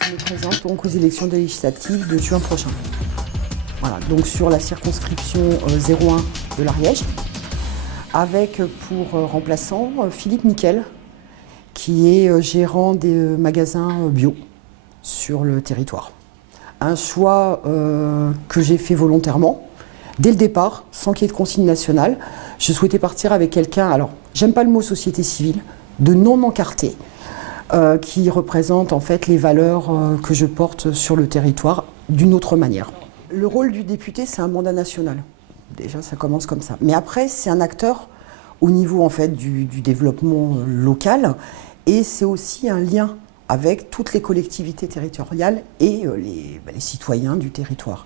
Je me présente donc aux élections législatives de juin prochain. Voilà, donc sur la circonscription 01 de l'Ariège, avec pour remplaçant Philippe Nickel, qui est gérant des magasins bio sur le territoire. Un choix que j'ai fait volontairement, dès le départ, sans qu'il y ait de consigne nationale. Je souhaitais partir avec quelqu'un, alors j'aime pas le mot société civile, de non encarté, qui représente en fait les valeurs que je porte sur le territoire d'une autre manière. Le rôle du député, c'est un mandat national. Déjà, ça commence comme ça. Mais après, c'est un acteur au niveau en fait du développement local, et c'est aussi un lien avec toutes les collectivités territoriales et les citoyens du territoire.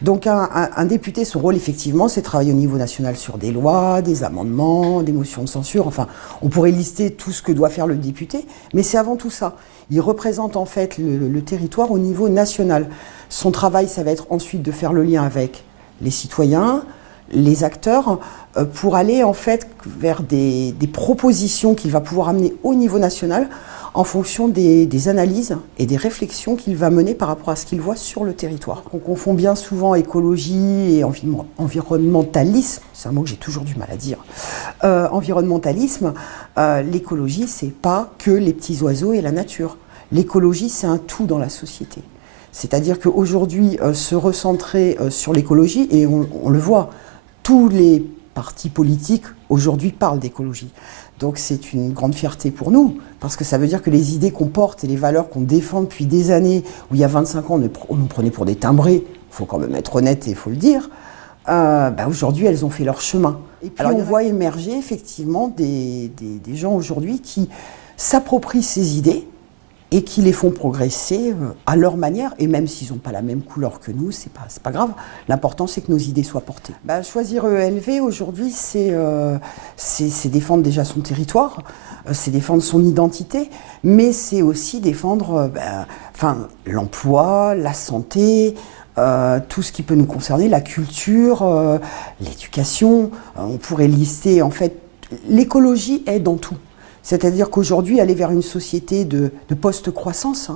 Donc un député, son rôle effectivement, c'est de travailler au niveau national sur des lois, des amendements, des motions de censure, enfin on pourrait lister tout ce que doit faire le député, mais c'est avant tout ça. Il représente en fait le territoire au niveau national. Son travail, ça va être ensuite de faire le lien avec les citoyens, les acteurs, pour aller en fait vers des propositions qu'il va pouvoir amener au niveau national en fonction des analyses et des réflexions qu'il va mener par rapport à ce qu'il voit sur le territoire. On confond bien souvent écologie et environnementalisme, c'est un mot que j'ai toujours du mal à dire. Environnementalisme, l'écologie, c'est pas que les petits oiseaux et la nature. L'écologie, c'est un tout dans la société. C'est-à-dire qu'aujourd'hui, se recentrer sur l'écologie, et on le voit, tous les partis politiques aujourd'hui parlent d'écologie. Donc c'est une grande fierté pour nous, parce que ça veut dire que les idées qu'on porte et les valeurs qu'on défend depuis des années, où il y a 25 ans on nous prenait pour des timbrés, il faut quand même être honnête et il faut le dire, aujourd'hui elles ont fait leur chemin. Et puis alors, on voit émerger effectivement des gens aujourd'hui qui s'approprient ces idées et qui les font progresser à leur manière, et même s'ils n'ont pas la même couleur que nous, c'est pas grave. L'important, c'est que nos idées soient portées. Choisir ELV, aujourd'hui, c'est défendre déjà son territoire, c'est défendre son identité, mais c'est aussi défendre l'emploi, la santé, tout ce qui peut nous concerner, la culture, l'éducation. On pourrait lister, en fait, l'écologie est dans tout. C'est-à-dire qu'aujourd'hui, aller vers une société de post-croissance,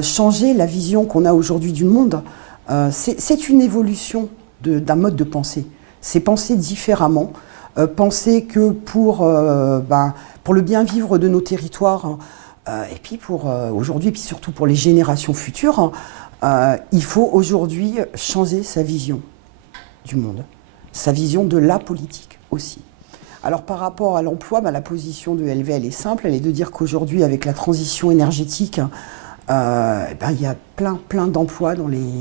changer la vision qu'on a aujourd'hui du monde, c'est une évolution d'un mode de pensée. C'est penser différemment, penser que pour le bien vivre de nos territoires, et puis pour aujourd'hui, et puis surtout pour les générations futures, il faut aujourd'hui changer sa vision du monde, sa vision de la politique aussi. Alors par rapport à l'emploi, la position de ELV, elle est simple, elle est de dire qu'aujourd'hui, avec la transition énergétique, il y a plein d'emplois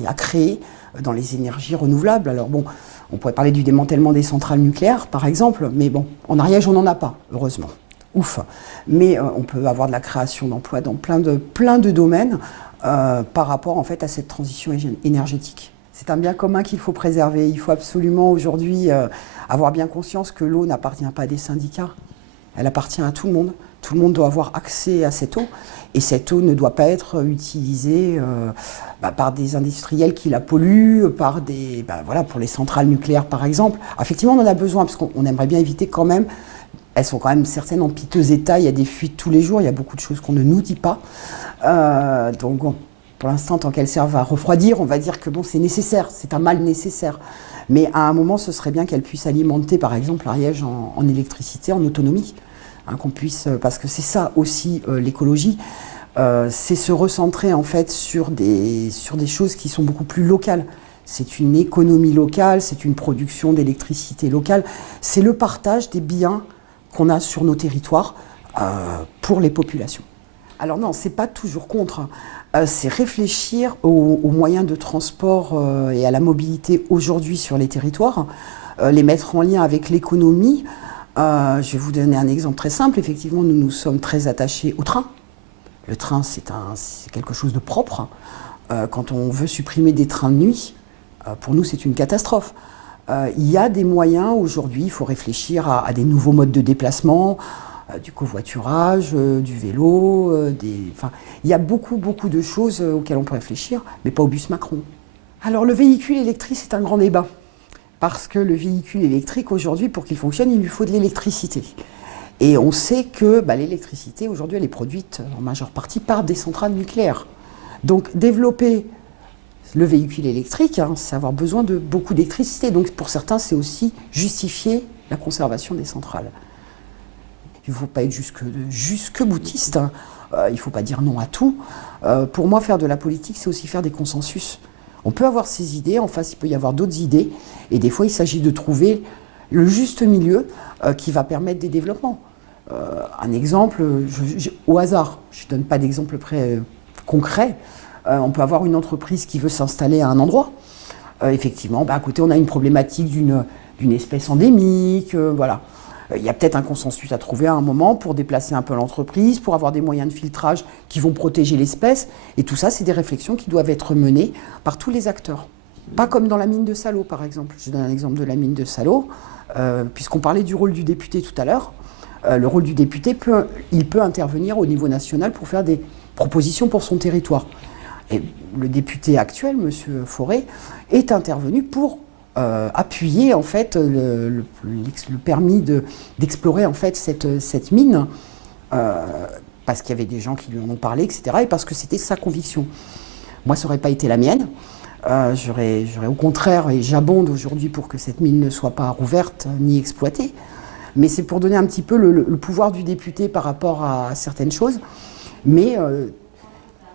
à créer dans les énergies renouvelables. Alors bon, on pourrait parler du démantèlement des centrales nucléaires, par exemple, mais bon, en Ariège, on n'en a pas, heureusement. Ouf. Mais on peut avoir de la création d'emplois dans plein de domaines par rapport en fait à cette transition énergétique. C'est un bien commun qu'il faut préserver. Il faut absolument aujourd'hui avoir bien conscience que l'eau n'appartient pas à des syndicats. Elle appartient à tout le monde. Tout le monde doit avoir accès à cette eau. Et cette eau ne doit pas être utilisée par des industriels qui la polluent, pour les centrales nucléaires par exemple. Effectivement, on en a besoin parce qu'on aimerait bien éviter quand même. Elles sont quand même certaines en piteux état. Il y a des fuites tous les jours. Il y a beaucoup de choses qu'on ne nous dit pas. Donc bon. Pour l'instant, tant qu'elles servent à refroidir, on va dire que bon, c'est nécessaire, c'est un mal nécessaire. Mais à un moment, ce serait bien qu'elles puissent alimenter, par exemple, l'Ariège en électricité, en autonomie. Qu'on puisse, parce que c'est ça aussi l'écologie, c'est se recentrer en fait sur des choses qui sont beaucoup plus locales. C'est une économie locale, c'est une production d'électricité locale, c'est le partage des biens qu'on a sur nos territoires pour les populations. Alors non, c'est pas toujours contre. C'est réfléchir aux moyens de transport et à la mobilité aujourd'hui sur les territoires, les mettre en lien avec l'économie. Je vais vous donner un exemple très simple. Effectivement, nous sommes très attachés au train. Le train, c'est quelque chose de propre. Quand on veut supprimer des trains de nuit, pour nous, c'est une catastrophe. Il y a des moyens aujourd'hui, il faut réfléchir à des nouveaux modes de déplacement, du covoiturage, du vélo, il y a beaucoup de choses auxquelles on peut réfléchir, mais pas au bus Macron. Alors le véhicule électrique, c'est un grand débat, parce que le véhicule électrique, aujourd'hui, pour qu'il fonctionne, il lui faut de l'électricité. Et on sait que l'électricité, aujourd'hui, elle est produite en majeure partie par des centrales nucléaires. Donc développer le véhicule électrique, c'est avoir besoin de beaucoup d'électricité. Donc pour certains, c'est aussi justifier la conservation des centrales. Il ne faut pas être jusque boutiste, il ne faut pas dire non à tout. Pour moi, faire de la politique, c'est aussi faire des consensus. On peut avoir ses idées, en face, il peut y avoir d'autres idées, et des fois, il s'agit de trouver le juste milieu qui va permettre des développements. Un exemple, au hasard, je ne donne pas d'exemple concret, on peut avoir une entreprise qui veut s'installer à un endroit. Effectivement, à côté, on a une problématique d'une espèce endémique, voilà. Il y a peut-être un consensus à trouver à un moment pour déplacer un peu l'entreprise, pour avoir des moyens de filtrage qui vont protéger l'espèce. Et tout ça, c'est des réflexions qui doivent être menées par tous les acteurs. Pas comme dans la mine de Salau, par exemple. Je donne un exemple de la mine de Salau, puisqu'on parlait du rôle du député tout à l'heure. Le rôle du député, il peut intervenir au niveau national pour faire des propositions pour son territoire. Et le député actuel, M. Fauré, est intervenu pour appuyer en fait le permis d'explorer en fait cette mine parce qu'il y avait des gens qui lui en ont parlé, etc. et parce que c'était sa conviction. Moi, ça n'aurait pas été la mienne. J'aurais au contraire, et j'abonde aujourd'hui pour que cette mine ne soit pas rouverte ni exploitée. Mais c'est pour donner un petit peu le pouvoir du député par rapport à certaines choses. Mais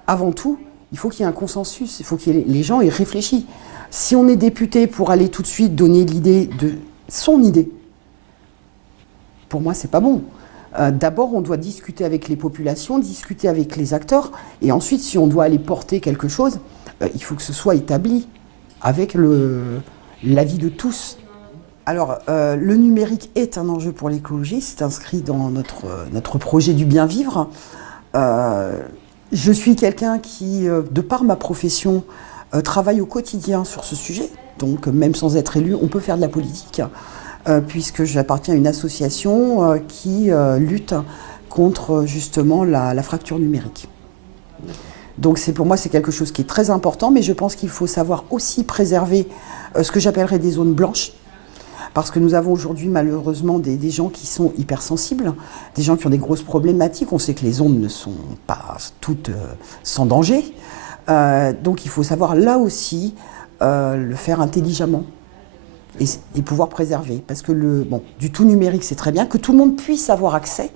avant tout, il faut qu'il y ait un consensus, il faut que les gens aient réfléchi. Si on est député pour aller tout de suite donner l'idée de son idée, pour moi, c'est pas bon. D'abord, on doit discuter avec les populations, discuter avec les acteurs, et ensuite, si on doit aller porter quelque chose, il faut que ce soit établi avec l'avis de tous. Alors, le numérique est un enjeu pour l'écologie, c'est inscrit dans notre projet du bien vivre. Je suis quelqu'un qui, de par ma profession, travaille au quotidien sur ce sujet. Donc, même sans être élu, on peut faire de la politique, puisque j'appartiens à une association qui lutte contre justement la fracture numérique. Donc pour moi, c'est quelque chose qui est très important, mais je pense qu'il faut savoir aussi préserver ce que j'appellerais des zones blanches, parce que nous avons aujourd'hui malheureusement des gens qui sont hypersensibles, des gens qui ont des grosses problématiques. On sait que les ondes ne sont pas toutes sans danger. Donc il faut savoir là aussi le faire intelligemment et pouvoir préserver. Parce que du tout numérique, c'est très bien, que tout le monde puisse avoir accès,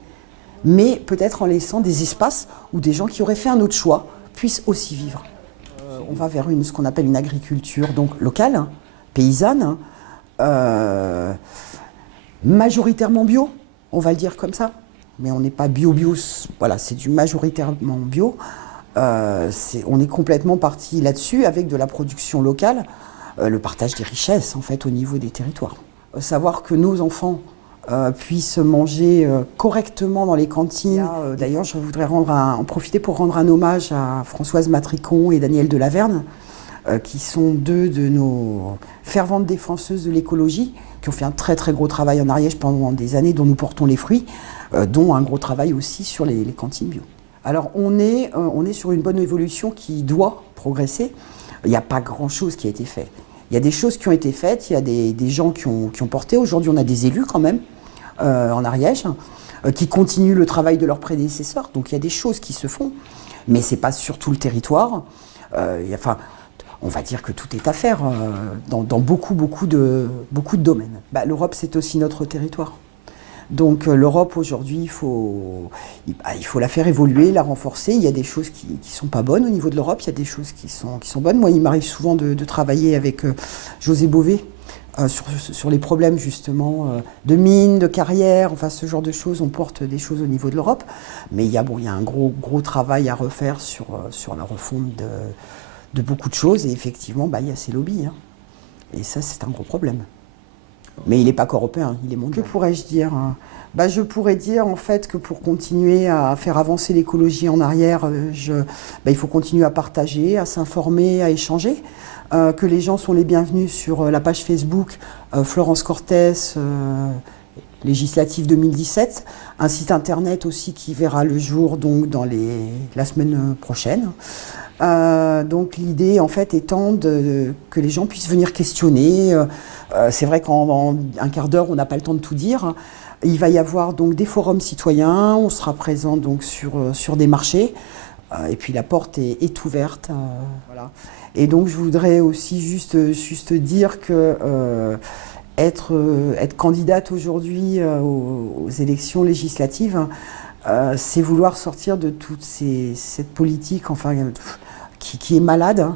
mais peut-être en laissant des espaces où des gens qui auraient fait un autre choix puissent aussi vivre. On va vers ce qu'on appelle une agriculture donc locale, paysanne, majoritairement bio, on va le dire comme ça. Mais on n'est pas bio, voilà, c'est du majoritairement bio. On est complètement parti là-dessus avec de la production locale, le partage des richesses en fait au niveau des territoires. Savoir que nos enfants puissent manger correctement dans les cantines. D'ailleurs, je voudrais en profiter pour rendre un hommage à Françoise Matricon et Danielle Delaverne, qui sont deux de nos ferventes défenseuses de l'écologie, qui ont fait un très très gros travail en Ariège pendant des années, dont nous portons les fruits, dont un gros travail aussi sur les cantines bio. Alors on est sur une bonne évolution qui doit progresser. Il n'y a pas grand-chose qui a été fait. Il y a des choses qui ont été faites, il y a des gens qui ont porté. Aujourd'hui, on a des élus quand même en Ariège qui continuent le travail de leurs prédécesseurs. Donc il y a des choses qui se font, mais ce n'est pas sur tout le territoire. On va dire que tout est à faire dans beaucoup de domaines. L'Europe, c'est aussi notre territoire. Donc l'Europe aujourd'hui, il faut la faire évoluer, la renforcer. Il y a des choses qui ne sont pas bonnes au niveau de l'Europe, il y a des choses qui sont bonnes. Moi, il m'arrive souvent de travailler avec José Bové sur les problèmes justement de mines, de carrières, enfin ce genre de choses. On porte des choses au niveau de l'Europe, mais il y a un gros travail à refaire sur la refonte de beaucoup de choses. Et effectivement, il y a ces lobbies. Et ça, c'est un gros problème. Mais il n'est pas qu'européen, il est mondial. Que pourrais-je dire ? Je pourrais dire en fait que pour continuer à faire avancer l'écologie en arrière, il faut continuer à partager, à s'informer, à échanger. Que les gens sont les bienvenus sur la page Facebook Florence Cortès, législative 2017, un site internet aussi qui verra le jour donc dans la semaine prochaine. Donc l'idée en fait étant que les gens puissent venir questionner. C'est vrai qu'en un quart d'heure on n'a pas le temps de tout dire. Il va y avoir donc des forums citoyens, on sera présent donc sur des marchés. Et puis la porte est ouverte. Voilà. Et donc je voudrais aussi juste dire que être candidate aujourd'hui aux élections législatives, c'est vouloir sortir de toute cette politique enfin, qui est malade,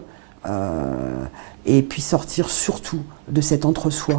et puis sortir surtout de cet entre-soi.